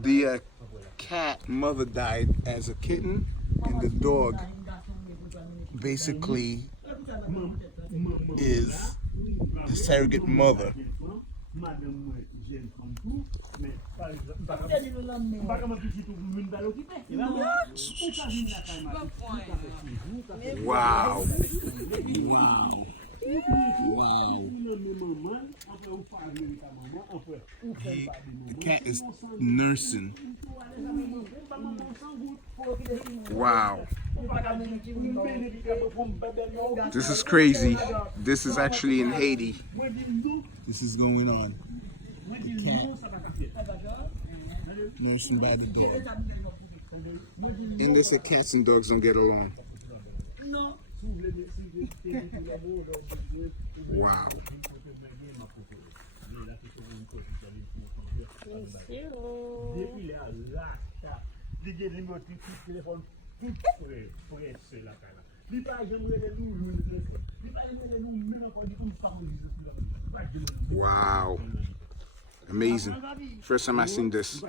The cat mother died as a kitten, and the dog basically is the surrogate mother. Wow. Wow. Wow. The cat is nursing. Wow. This is crazy. This is actually in Haiti. This is going on. The cat nursing by the dog. And they say cats and dogs don't get along. Wow. Wow. Amazing. First time I seen this.